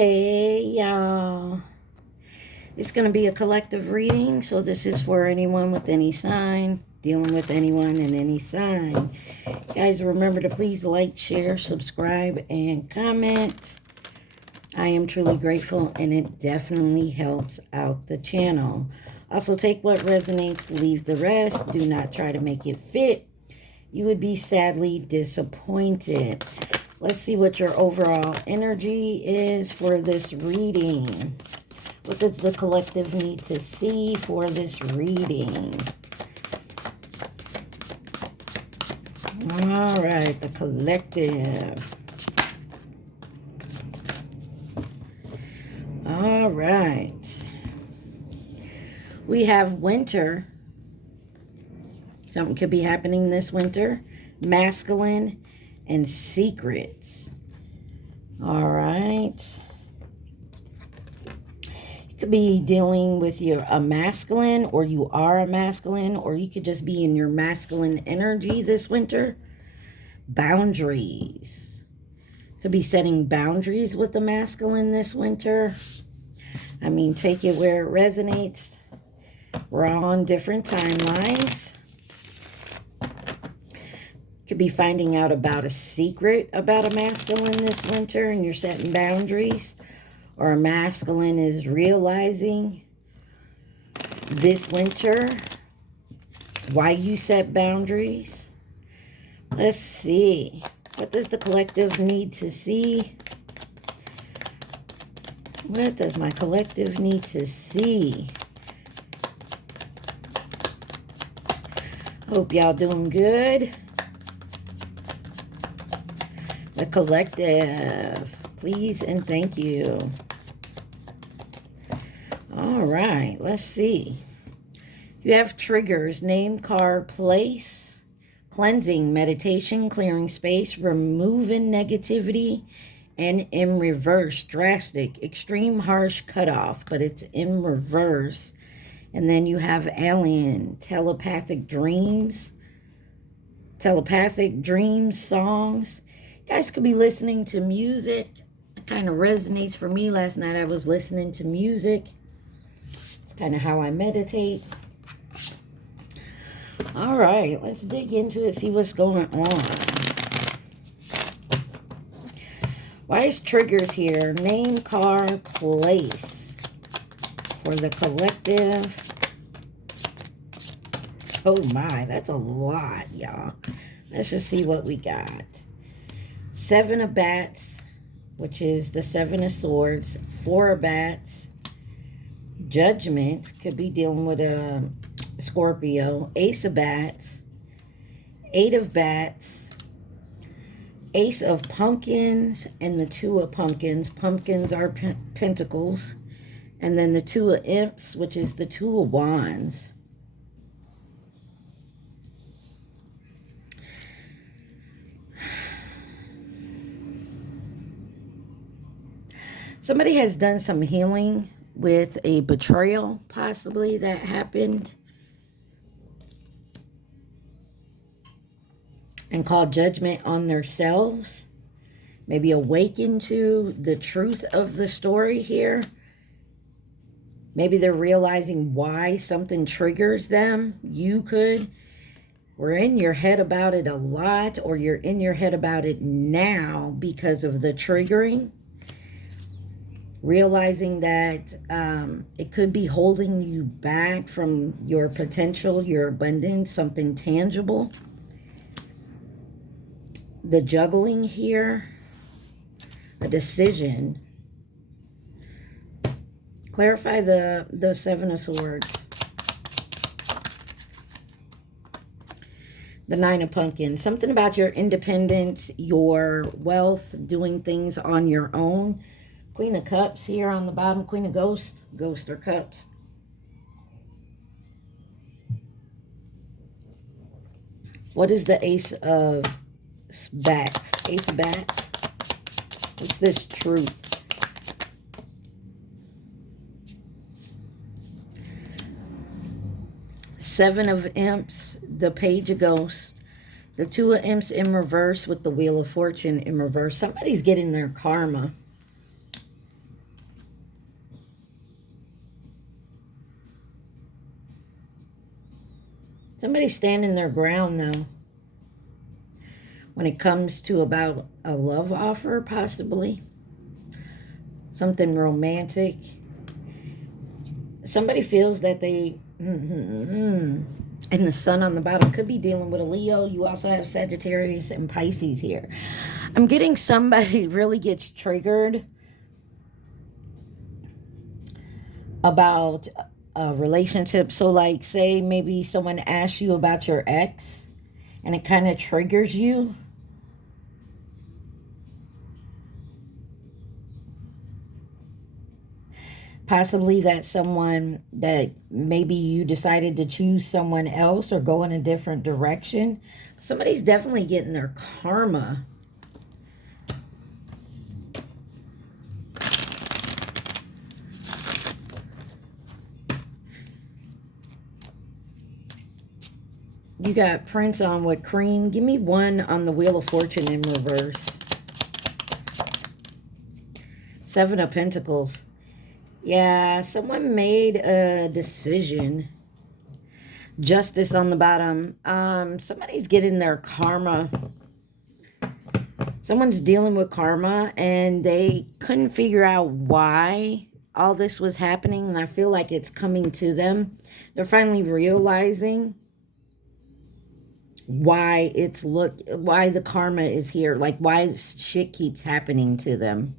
Hey, y'all. It's going to be a collective reading, so this is for anyone with any sign, dealing with anyone in any sign. Guys, remember to please like, share, subscribe, and comment. I am truly grateful, and it definitely helps out the channel. Also, take what resonates, leave the rest. Do not try to make it fit. You would be sadly disappointed. Let's see what your overall energy is for this reading. What does the collective need to see for this reading? All right, the collective. All right. We have winter. Something could be happening this winter. Masculine and secrets. All right. You could be dealing with a masculine, or you are a masculine, or you could just be in your masculine energy this winter. Boundaries. Could be setting boundaries with the masculine this winter. I mean, take it where it resonates. We're all on different timelines. Could be finding out about a secret about a masculine this winter and you're setting boundaries. Or a masculine is realizing this winter why you set boundaries. Let's see. What does the collective need to see? What does my collective need to see? Hope y'all doing good. The collective, please and thank you. All right, let's see. You have triggers, name, car, place, cleansing, meditation, clearing space, removing negativity, and in reverse, drastic, extreme, harsh, cutoff, but it's in reverse. And then you have alien, telepathic dreams, songs. You guys could be listening to music. It kind of resonates for me. Last night I was listening to music. It's kind of how I meditate. All right, let's dig into it, see what's going on. Why is triggers here? Name, car, place. For the collective. Oh my, that's a lot, y'all. Let's just see what we got. 7 of bats, which is the 7 of swords. 4 of bats. Judgment, could be dealing with a Scorpio. Ace of bats. 8 of bats. Ace of pumpkins and the 2 of pumpkins. Pumpkins are pentacles. And then the 2 of imps, which is the 2 of wands. Somebody has done some healing with a betrayal, possibly, that happened. And called judgment on themselves. Maybe awaken to the truth of the story here. Maybe they're realizing why something triggers them. We're in your head about it a lot, or you're in your head about it now because of the triggering. Realizing that it could be holding you back from your potential, your abundance, something tangible. The juggling here, a decision. Clarify the 7 of swords. The 9 of pumpkins. Something about your independence, your wealth, doing things on your own. Queen of cups here on the bottom. Queen of ghost. Ghost or cups. What is the ace of bats? Ace of bats. What's this truth? Seven of imps, the page of ghosts, the 2 of imps in reverse with the wheel of fortune in reverse. Somebody's getting their karma. Somebody's standing their ground, though. When it comes to about a love offer, possibly. Something romantic. Somebody feels that they... and the sun on the bottom could be dealing with a Leo. You also have Sagittarius and Pisces here. I'm getting somebody really gets triggered about a relationship. So like, say maybe someone asks you about your ex and it kind of triggers you. Possibly that someone that maybe you decided to choose someone else or go in a different direction. Somebody's definitely getting their karma. You got Prince on with cream. Give me one on the Wheel of Fortune in reverse. 7 of Pentacles. Yeah, someone made a decision. Justice on the bottom. Somebody's getting their karma. Someone's dealing with karma and they couldn't figure out why all this was happening. And I feel like it's coming to them. They're finally realizing why why the karma is here. Like why shit keeps happening to them.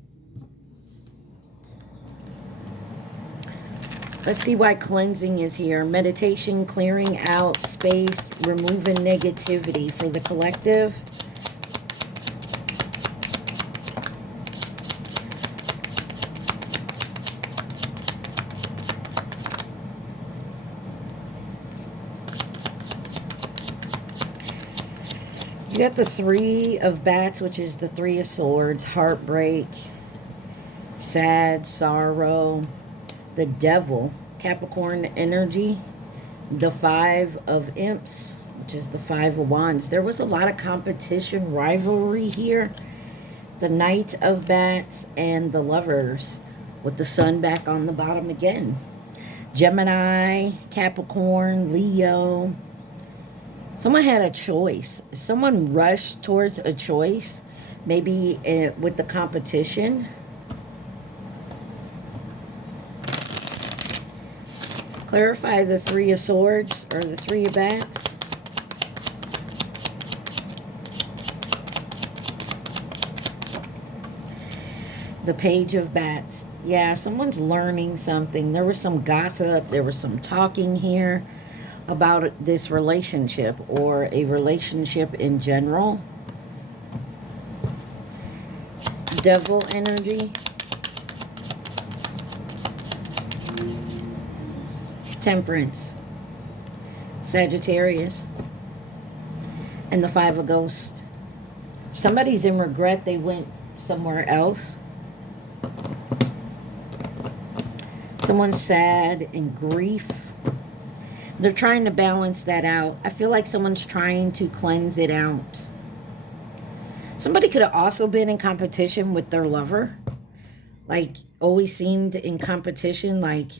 Let's see why cleansing is here. Meditation, clearing out space, removing negativity for the collective. You got the 3 of Bats, which is the 3 of Swords, heartbreak, sad, sorrow. The Devil, Capricorn energy, the 5 of Imps, which is the 5 of Wands. There was a lot of competition, rivalry here. The Knight of Bats and the Lovers with the Sun back on the bottom again. Gemini, Capricorn, Leo. Someone had a choice. Someone rushed towards a choice, maybe with the competition. Clarify the 3 of Swords or the 3 of Bats. The Page of Bats. Yeah, someone's learning something. There was some gossip. There was some talking here about this relationship or a relationship in general. Devil energy. Temperance, Sagittarius, and the 5 of Ghosts. Somebody's in regret they went somewhere else. Someone's sad in grief. They're trying to balance that out. I feel like someone's trying to cleanse it out. Somebody could have also been in competition with their lover. Like, always seemed in competition, like...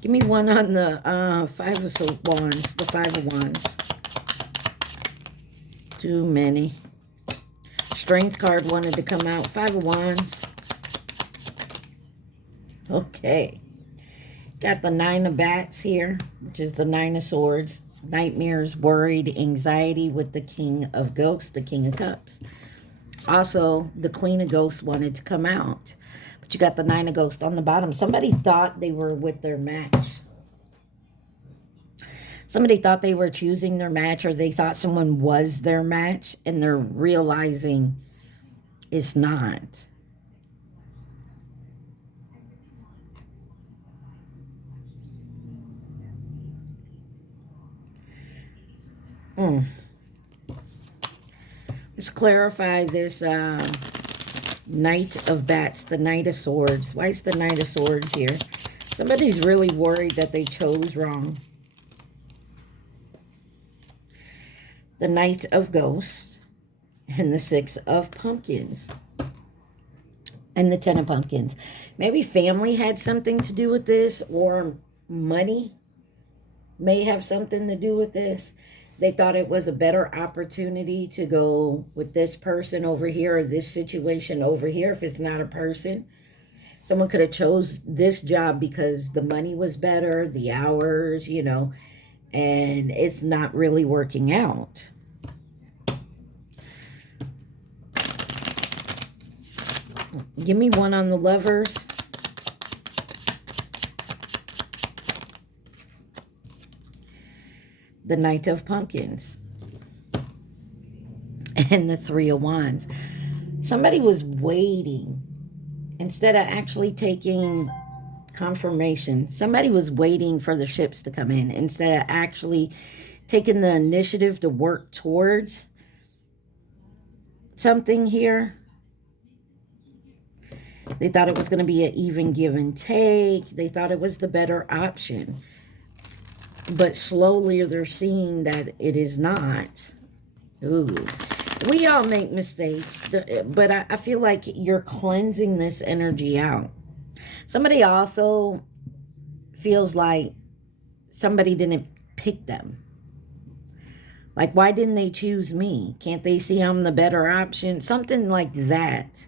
Give me one on the 5 of Wands. The 5 of Wands. Too many. Strength card wanted to come out. 5 of Wands. Okay. Got the 9 of Bats here, which is the 9 of Swords. Nightmares, worried, anxiety with the King of Ghosts, the King of Cups. Also, the Queen of Ghosts wanted to come out. But you got the 9 of Ghosts on the bottom. Somebody thought they were with their match. Somebody thought they were choosing their match, or they thought someone was their match, and they're realizing it's not. Let's clarify this Knight of Bats, the Knight of Swords. Why is the Knight of Swords here? Somebody's really worried that they chose wrong. The Knight of Ghosts and the 6 of Pumpkins. And the Ten of Pumpkins. Maybe family had something to do with this, or money may have something to do with this. They thought it was a better opportunity to go with this person over here, or this situation over here, if it's not a person. Someone could have chose this job because the money was better, the hours, you know, and it's not really working out. Give me one on the Lovers. The Knight of Pumpkins. And the Three of Wands. Somebody was waiting. Instead of actually taking confirmation, somebody was waiting for the ships to come in. Instead of actually taking the initiative to work towards something here. They thought it was going to be an even give and take. They thought it was the better option. But slowly they're seeing that it is not. Ooh. We all make mistakes. But I feel like you're cleansing this energy out. Somebody also feels like somebody didn't pick them. Like, why didn't they choose me? Can't they see I'm the better option? Something like that.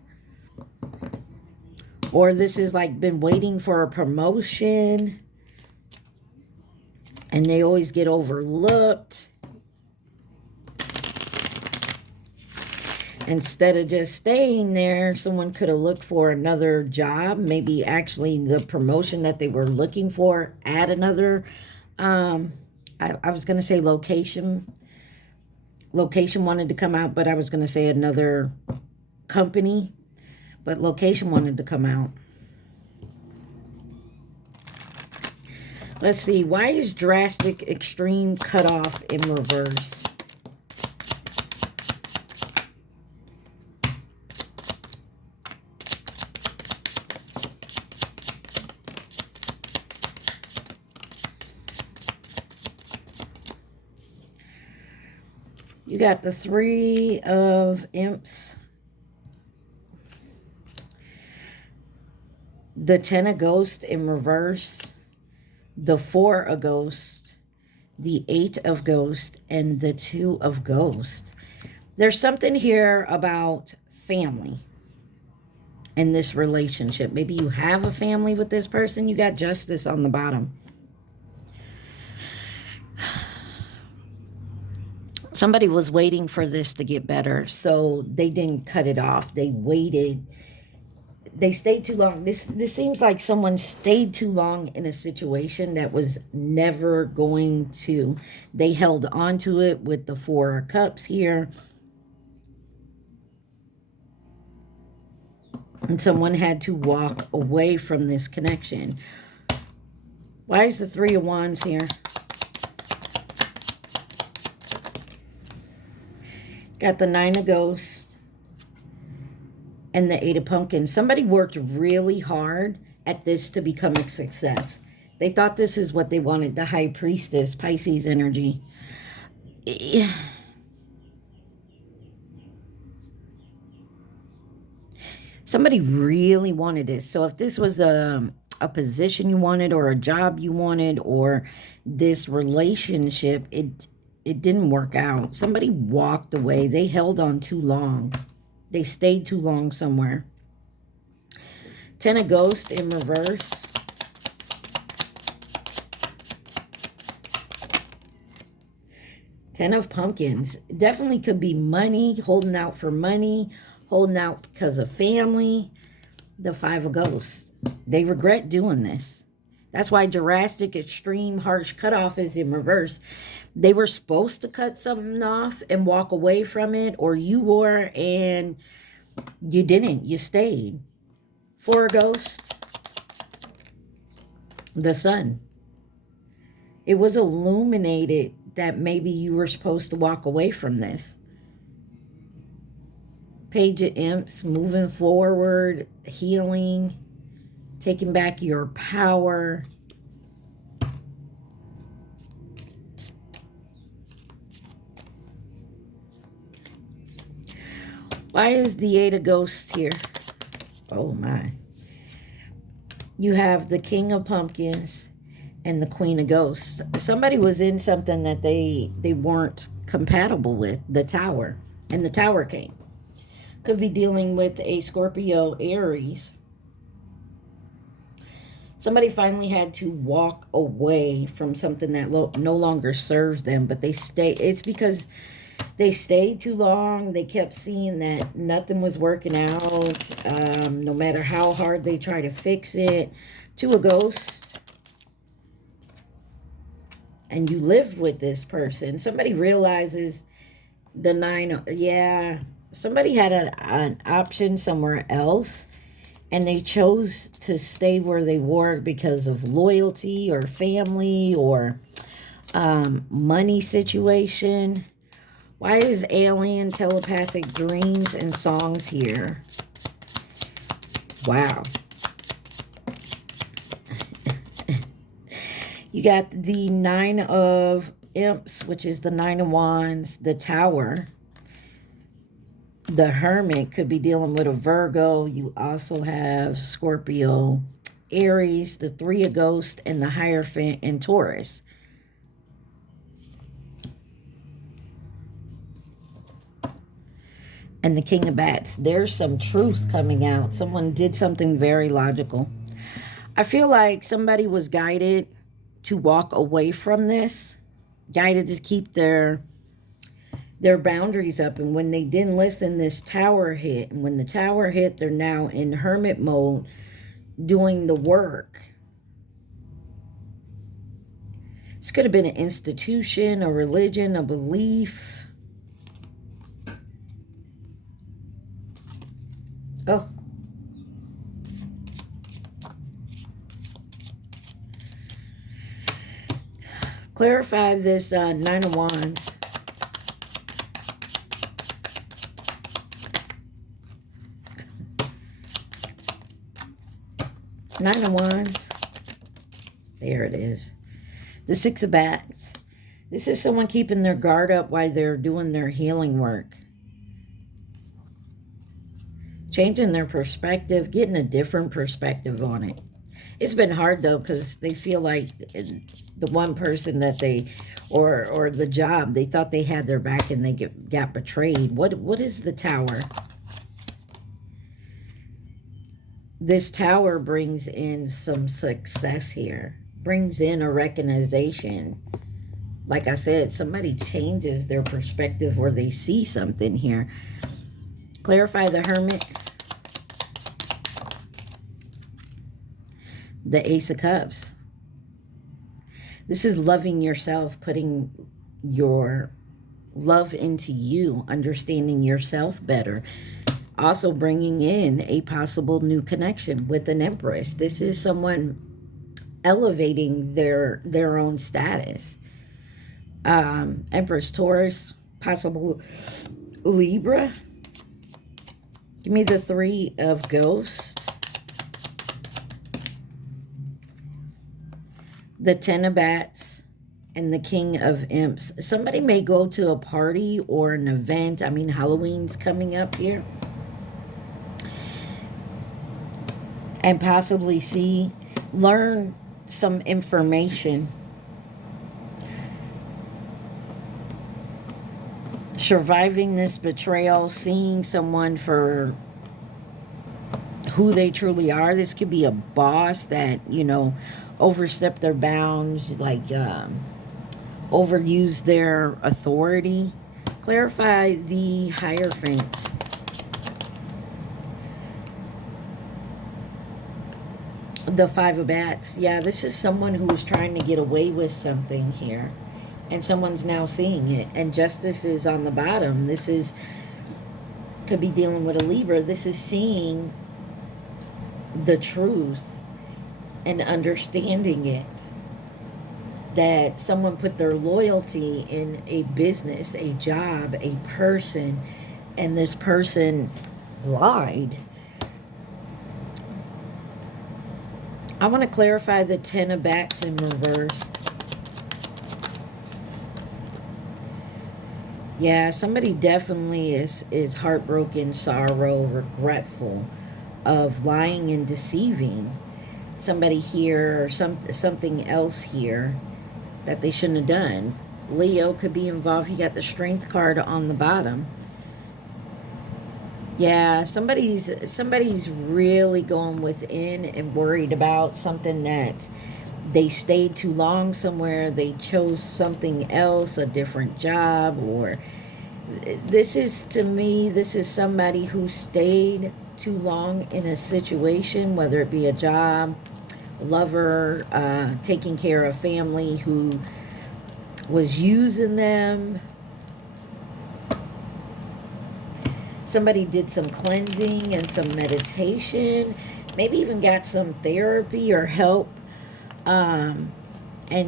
Or this is like been waiting for a promotion and they always get overlooked. Instead of just staying there, someone could have looked for another job. Maybe actually the promotion that they were looking for at another, I was going to say location. Location wanted to come out, but I was going to say another company. But location wanted to come out. Let's see. Why is drastic, extreme, cutoff in reverse? You got the Three of Imps. The Ten of Ghosts in reverse. The Four of Ghosts. The Eight of Ghosts. And the Two of Ghosts. There's something here about family in this relationship. Maybe you have a family with this person. You got Justice on the bottom. Somebody was waiting for this to get better, so they didn't cut it off. They waited. They stayed too long. This seems like someone stayed too long in a situation that was never going to. They held on to it with the Four of Cups here. And someone had to walk away from this connection. Why is the Three of Wands here? Got the Nine of Ghosts and the Eight of Pumpkins. Somebody worked really hard at this to become a success. They thought this is what they wanted. The High Priestess, Pisces energy. Somebody really wanted this. So if this was a position you wanted, or a job you wanted, or this relationship, it didn't work out. Somebody walked away. They held on too long. They stayed too long somewhere. Ten of Ghosts in reverse. Ten of Pumpkins. Definitely could be money, holding out for money, holding out because of family. The Five of Ghosts. They regret doing this. That's why drastic, extreme, harsh cutoff is in reverse. They were supposed to cut something off and walk away from it, or you were, and you didn't. You stayed. Four of Ghosts. The Sun. It was illuminated that maybe you were supposed to walk away from this. Page of Imps, moving forward, healing, taking back your power. Why is the Eight of Ghosts here? Oh my. You have the King of Pumpkins and the Queen of Ghosts. Somebody was in something that they weren't compatible with, the Tower, and the Tower came. Could be dealing with a Scorpio, Aries. Somebody finally had to walk away from something that no longer serves them, but they stay. It's because they stayed too long. They kept seeing that nothing was working out, no matter how hard they try to fix it. To a ghost. And you live with this person. Somebody realizes the 9. Yeah. Somebody had an option somewhere else. And they chose to stay where they were because of loyalty or family or money situation. Why is alien, telepathic dreams, and songs here? Wow. You got the 9 of Imps, which is the 9 of Wands, the Tower. The Hermit could be dealing with a Virgo. You also have Scorpio, Aries, the 3 of Ghosts, and the Hierophant and Taurus. And the King of Bats. There's some truth coming out. Someone did something very logical. I feel like somebody was guided to walk away from this. Guided to keep their boundaries up, and when they didn't listen, this Tower hit, and when the Tower hit, they're now in hermit mode doing the work. This could have been an institution, a religion, a belief. Oh, clarify this 9 of Wands. Nine of Wands. There it is. The 6 of Bats. This is someone keeping their guard up while they're doing their healing work. Changing their perspective, getting a different perspective on it. It's been hard though, because they feel like the one person that they, or the job, they thought they had their back and they got betrayed. What is the Tower? This Tower brings in some success here. Brings in a recognition. Like I said, somebody changes their perspective or they see something here. Clarify the Hermit. The Ace of Cups. This is loving yourself, putting your love into you, understanding yourself better. Also bringing in a possible new connection with an Empress. This is someone elevating their own status. Empress, Taurus, possible Libra. Give me the 3 of Ghosts. The 10 of Bats. And the King of Imps. Somebody may go to a party or an event. I mean, Halloween's coming up here. And possibly learn some information. Surviving this betrayal, seeing someone for who they truly are. This could be a boss that, you know, overstepped their bounds, like overused their authority. Clarify the Hierophant. The 5 of Bats. Yeah, this is someone who was trying to get away with something here. And someone's now seeing it. And justice is on the bottom. This could be dealing with a Libra. This is seeing the truth and understanding it. That someone put their loyalty in a business, a job, a person. And this person lied. I want to clarify the 10 of Bats in reverse. Yeah, somebody definitely is heartbroken, sorrow, regretful. of lying and deceiving somebody here, or something else here that they shouldn't have done. Leo could be involved. You got the Strength card on the bottom. Yeah, somebody's really going within and worried about something that they stayed too long somewhere. They chose something else, a different job, or this is, to me, this is somebody who stayed too long in a situation, whether it be a job, lover, taking care of family who was using them. Somebody did some cleansing and some meditation, maybe even got some therapy or help, and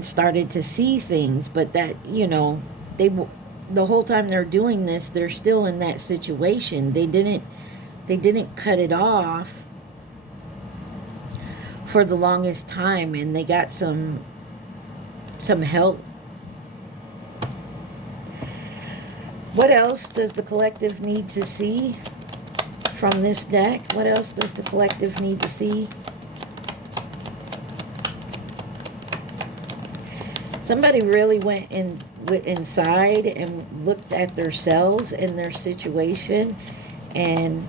started to see things. But that, you know, the whole time they're doing this, they're still in that situation. They didn't cut it off for the longest time, and they got some help. What else does the collective need to see from this deck? What else does the collective need to see? Somebody really went inside and looked at themselves and their situation and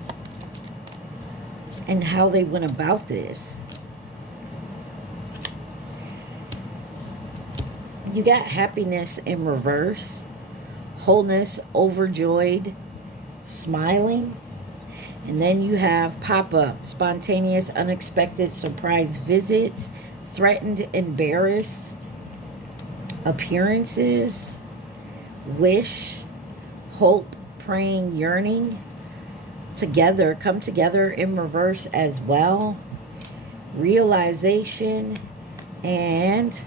how they went about this. You got happiness in reverse. Wholeness, overjoyed, smiling. And then you have pop-up, spontaneous, unexpected, surprise visit, threatened, embarrassed, appearances, wish, hope, praying, yearning, together, come together in reverse as well, realization, and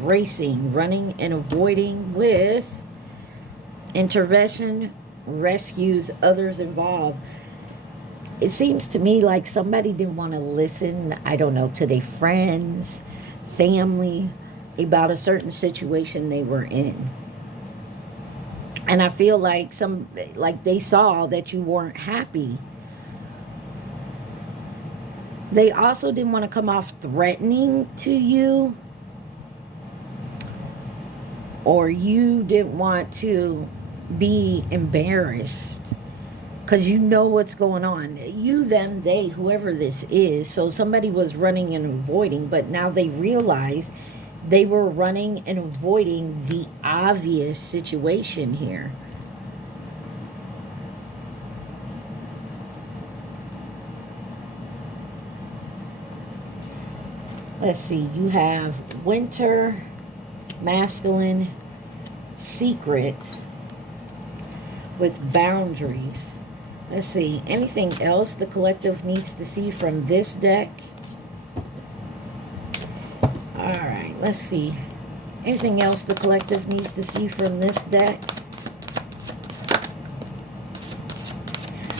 racing, running and avoiding with intervention, rescues, others involved. It seems to me like somebody didn't want to listen, I don't know, to their friends, family, about a certain situation they were in. And I feel like they saw that you weren't happy. They also didn't want to come off threatening to you, or you didn't want to be embarrassed, because you know what's going on. You, them, they, whoever this is. So somebody was running and avoiding, but now they realize they were running and avoiding the obvious situation here. Let's see, you have winter, masculine, secrets, with boundaries. Let's see, anything else the collective needs to see from this deck? Alright, let's see. Anything else the collective needs to see from this deck?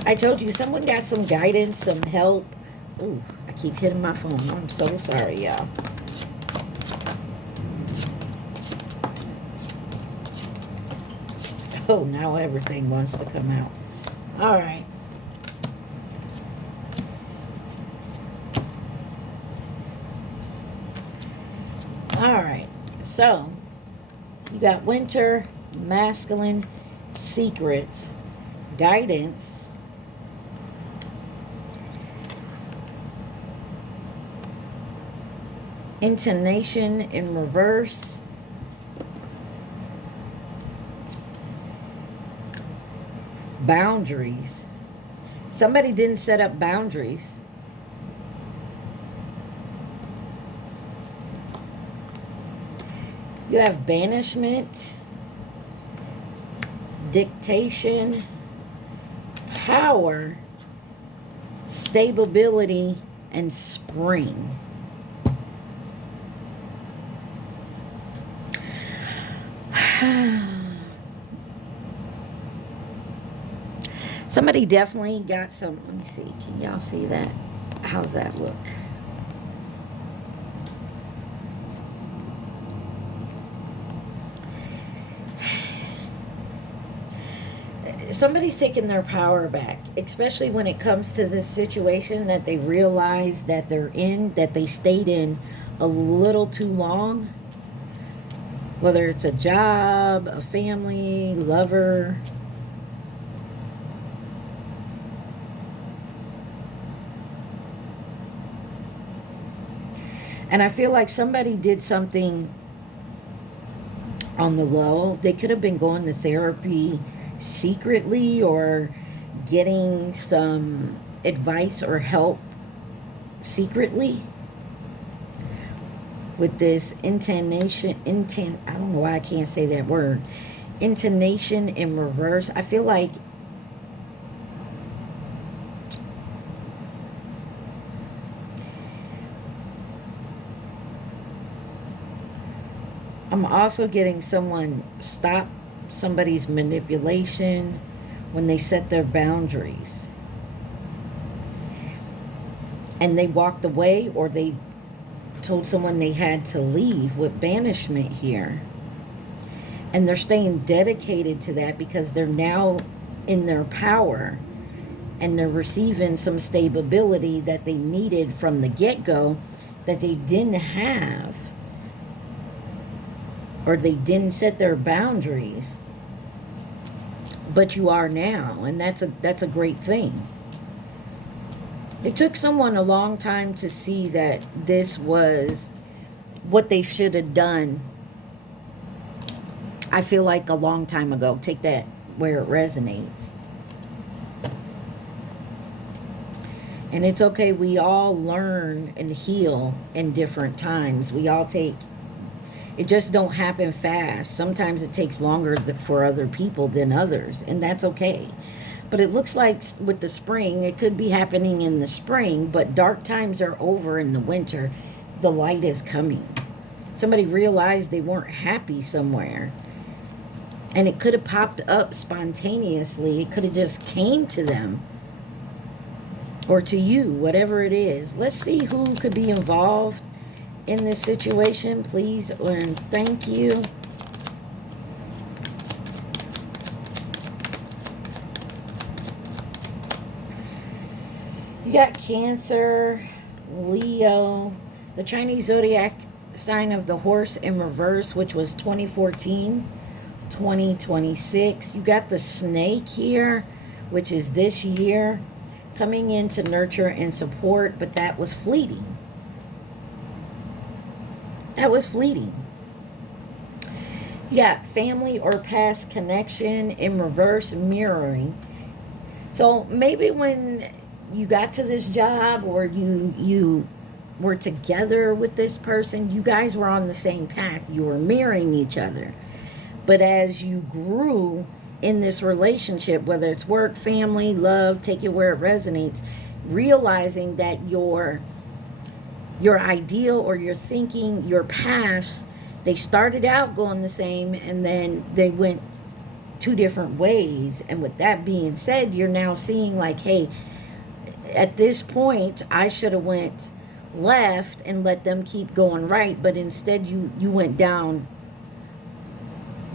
I told you, someone got some guidance, some help. Ooh, I keep hitting my phone. I'm so sorry, y'all. Oh, now everything wants to come out. All right. All right. So, you got winter, masculine, secrets, guidance, intonation in reverse, boundaries. Somebody didn't set up boundaries. You have banishment, dictation, power, stability, and spring. Somebody definitely got some, let me see, can y'all see that? How's that look? somebody's taking their power back, especially when it comes to this situation that they realize that they're in, that they stayed in a little too long. Whether it's a job, a family, lover. And I feel like somebody did something on the low. They could have been going to therapy secretly or getting some advice or help secretly. With this I don't know why I can't say that word. Intonation in reverse. I feel like I'm also getting someone stop somebody's manipulation when they set their boundaries. And they walked away, or they told someone they had to leave with banishment here. And they're staying dedicated to that because they're now in their power and they're receiving some stability that they needed from the get-go that they didn't have, or they didn't set their boundaries, but you are now, and that's a great thing. It took someone a long time to see that this was what they should have done. I feel like a long time ago. Take that where it resonates. And it's okay. We all learn and heal in different times. We all take... It just don't happen fast. Sometimes it takes longer for other people than others. And that's okay. But it looks like with the spring, it could be happening in the spring, but dark times are over in the winter. The light is coming. Somebody realized they weren't happy somewhere. And it could have popped up spontaneously. It could have just came to them. Or to you, whatever it is. Let's see who could be involved in this situation, please, and thank you. You got Cancer, Leo, the Chinese zodiac sign of the horse in reverse, which was 2014, 2026. You got the snake here, which is this year, coming in to nurture and support, but that was fleeting. That was fleeting. You got family or past connection in reverse, mirroring. So maybe when you got to this job, or you were together with this person, you guys were on the same path. You were mirroring each other. But as you grew in this relationship, whether it's work, family, love, take it where it resonates, realizing that your ideal or your thinking, your paths, they started out going the same and then they went two different ways. And with that being said, you're now seeing like, hey, at this point, I should have went left and let them keep going right. But instead, you went down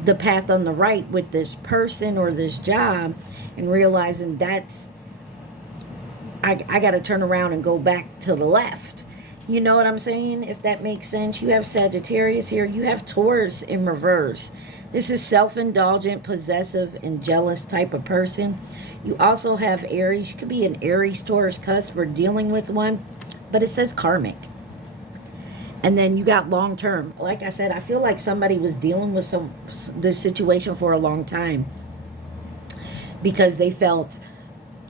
the path on the right with this person or this job, and realizing that's, I got to turn around and go back to the left. You know what I'm saying? If that makes sense. You have Sagittarius here. You have Taurus in reverse. This is self-indulgent, possessive, and jealous type of person. You also have Aries. You could be an Aries, Taurus cusp. We're dealing with one, but it says karmic. And then you got long term. Like I said, I feel like somebody was dealing with this situation for a long time because they felt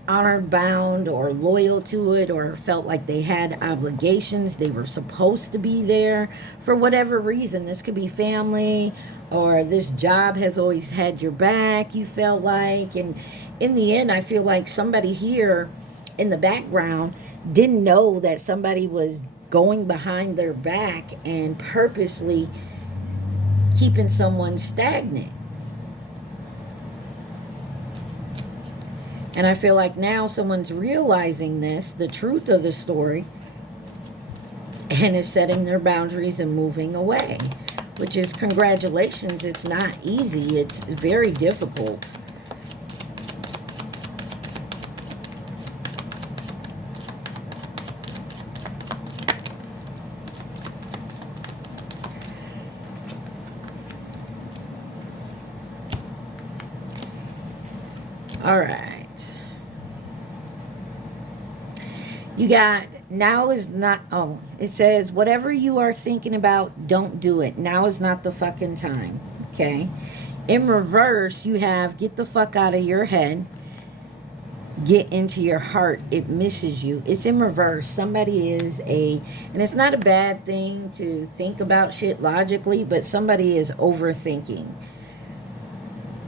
honored, bound, or loyal to it, or felt like they had obligations. They were supposed to be there for whatever reason. This could be family, or this job has always had your back, you felt like. And in the end, I feel like somebody here in the background didn't know that somebody was going behind their back and purposely keeping someone stagnant. And I feel like now someone's realizing this, the truth of the story, and is setting their boundaries and moving away, which is congratulations. It's not easy. It's very difficult. All right. You got, now is not, oh, it says, whatever you are thinking about, don't do it. Now is not the fucking time. Okay. In reverse, you have, get the fuck out of your head. Get into your heart. It misses you. It's in reverse. Somebody is and it's not a bad thing to think about shit logically, but somebody is overthinking.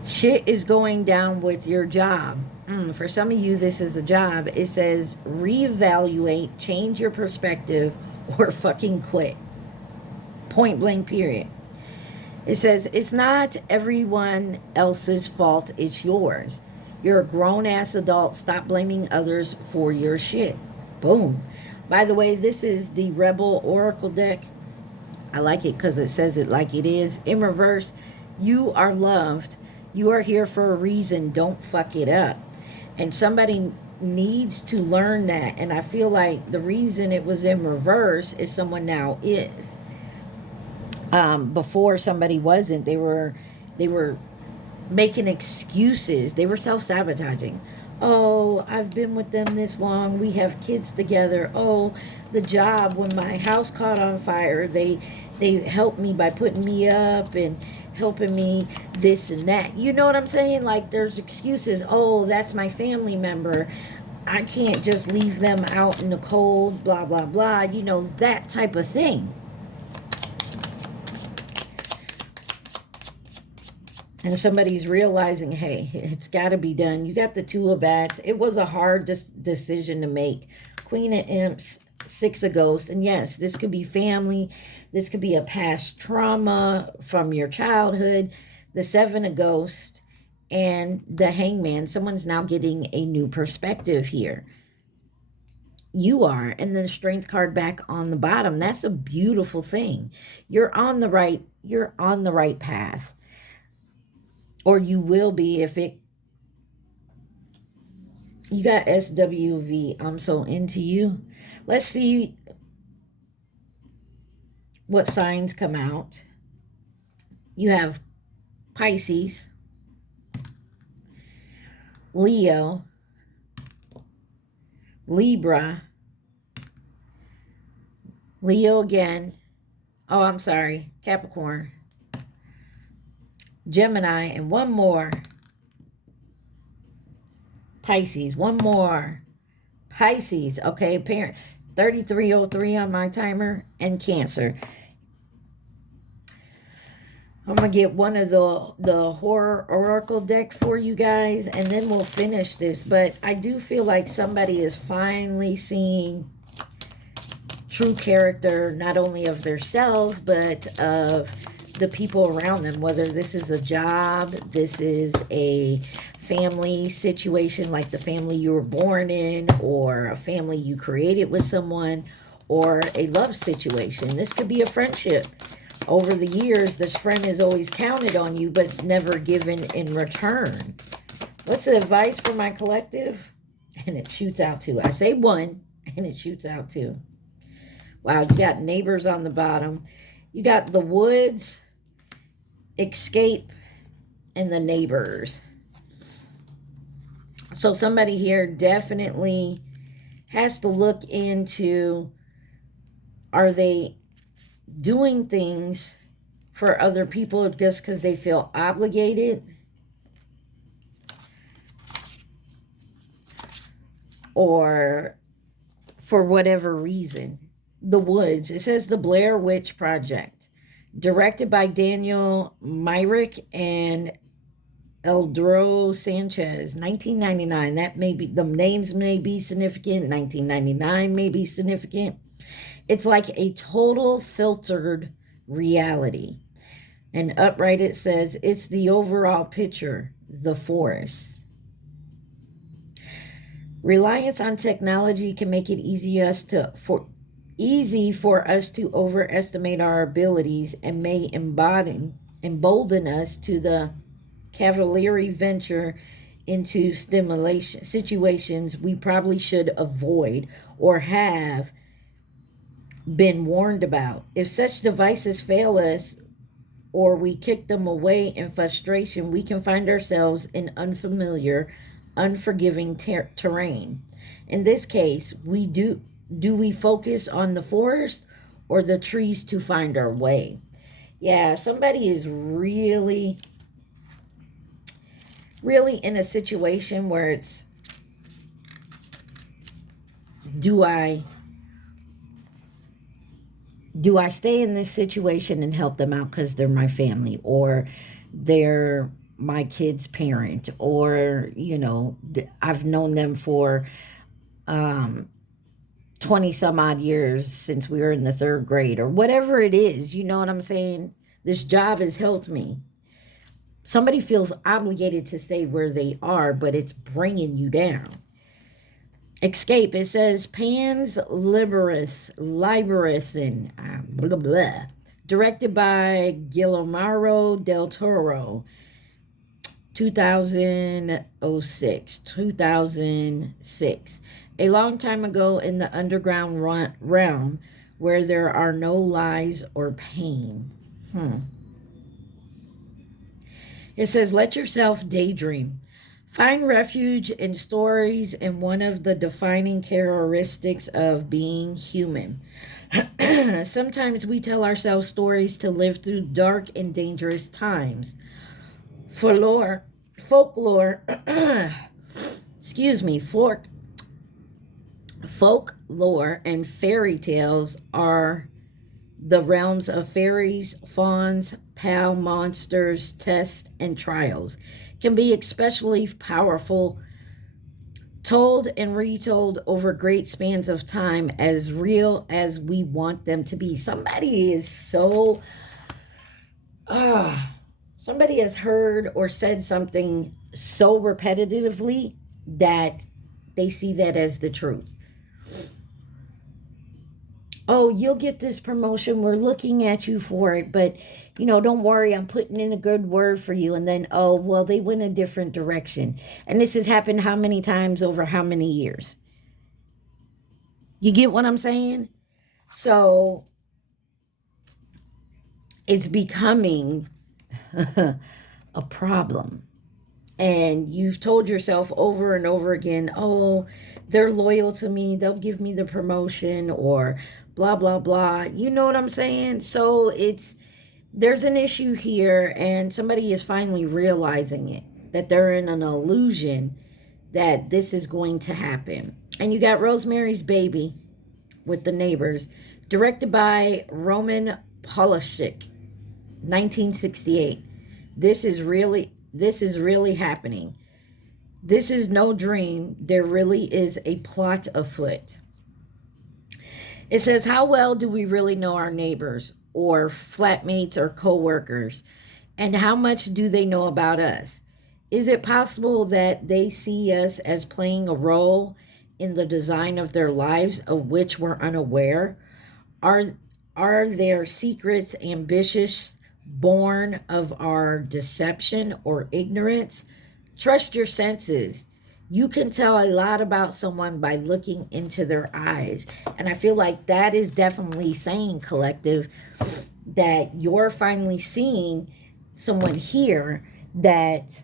Shit is going down with your job. For some of you, this is a job. It says reevaluate, change your perspective, or fucking quit. Point blank, period. It says it's not everyone else's fault. It's yours. You're a grown-ass adult. Stop blaming others for your shit. Boom. By the way, this is the Rebel Oracle deck. I like it because it says it like it is. In reverse, you are loved. You are here for a reason. Don't fuck it up. And somebody needs to learn that. And I feel like the reason it was in reverse is someone now is. Before somebody wasn't. They were making excuses. They were self-sabotaging. Oh, I've been with them this long. We have kids together. Oh, the job, when my house caught on fire, they helped me by putting me up and helping me this and that. You know what I'm saying? Like, there's excuses. Oh, that's my family member. I can't just leave them out in the cold, blah, blah, blah. You know, that type of thing. And somebody's realizing, hey, it's got to be done. You got the Two of Bats. It was a hard decision to make. Queen of Imps, Six of Ghosts. And yes, this could be family. This could be a past trauma from your childhood. The Seven of Ghosts and the Hangman. Someone's now getting a new perspective here. You are. And then the Strength card back on the bottom. That's a beautiful thing. You're on the right path. Or you will be if it... You got SWV. I'm so into you. Let's see what signs come out. You have Pisces, Leo, Libra, Leo again. Oh, I'm sorry. Capricorn, Gemini, and one more. Pisces, one more. Pisces, okay, parent 3303 on my timer, and Cancer. I'm going to get one of the horror oracle deck for you guys, and then we'll finish this. But I do feel like somebody is finally seeing true character, not only of themselves, but of the people around them, whether this is a job, this is a family situation like the family you were born in, or a family you created with someone, or a love situation. This could be a friendship. Over the years, this friend has always counted on you, but it's never given in return. What's the advice for my collective? And it shoots out two. I say one, and it shoots out two. Wow, you got neighbors on the bottom. You got the woods, escape, and the neighbors. So somebody here definitely has to look into, are they doing things for other people just because they feel obligated? Or for whatever reason? The Woods. It says the Blair Witch Project. Directed by Daniel Myrick and Eldro Sanchez. 1999. That may be, the names may be significant. 1999 may be significant. It's like a total filtered reality. And upright it says, it's the overall picture, the forest. Reliance on technology can make it easy for us to overestimate our abilities and may embolden us to the cavalry venture into stimulation situations we probably should avoid or have been warned about. If such devices fail us or we kick them away in frustration, we can find ourselves in unfamiliar unforgiving terrain. In this case, do we focus on the forest or the trees to find our way? Yeah, somebody is really, really in a situation where it's, do I stay in this situation and help them out because they're my family, or they're my kid's parent, or, you know, I've known them for 20 some odd years since we were in the 3rd grade, or whatever it is, you know what I'm saying? This job has helped me. Somebody feels obligated to stay where they are, but it's bringing you down. Escape, it says Pan's Labyrinth, and blah, blah, directed by Guillermo del Toro, 2006. A long time ago in the underground realm where there are no lies or pain. It says, let yourself daydream. Find refuge in stories and one of the defining characteristics of being human. Sometimes we tell ourselves stories to live through dark and dangerous times. Folklore, folklore and fairy tales are the realms of fairies, fauns, pal monsters, tests, and trials. Can be especially powerful, told and retold over great spans of time, as real as we want them to be. Somebody is so... somebody has heard or said something so repetitively that they see that as the truth. Oh, you'll get this promotion. We're looking at you for it. But, you know, don't worry. I'm putting in a good word for you. And then, oh, well, they went a different direction. And this has happened how many times over how many years? You get what I'm saying? So it's becoming a problem. And you've told yourself over and over again, oh, they're loyal to me, they'll give me the promotion, or blah, blah, blah. You know what I'm saying? So there's an issue here, and somebody is finally realizing it, that they're in an illusion that this is going to happen. And you got Rosemary's Baby with the neighbors, directed by Roman Polishik, 1968. This is really happening. This is no dream. There really is a plot afoot. It says, how well do we really know our neighbors or flatmates or co-workers? And how much do they know about us? Is it possible that they see us as playing a role in the design of their lives of which we're unaware? Are their secrets ambitious, born of our deception or ignorance? Trust your senses. You can tell a lot about someone by looking into their eyes. And I feel like that is definitely saying, collective, that you're finally seeing someone here that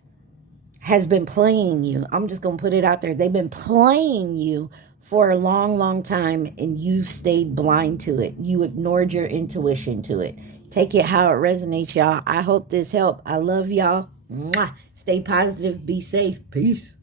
has been playing you. I'm just going to put it out there. They've been playing you for a long, long time, and you've stayed blind to it. You ignored your intuition to it. Take it how it resonates, y'all. I hope this helped. I love y'all. Mwah. Stay positive. Be safe. Peace.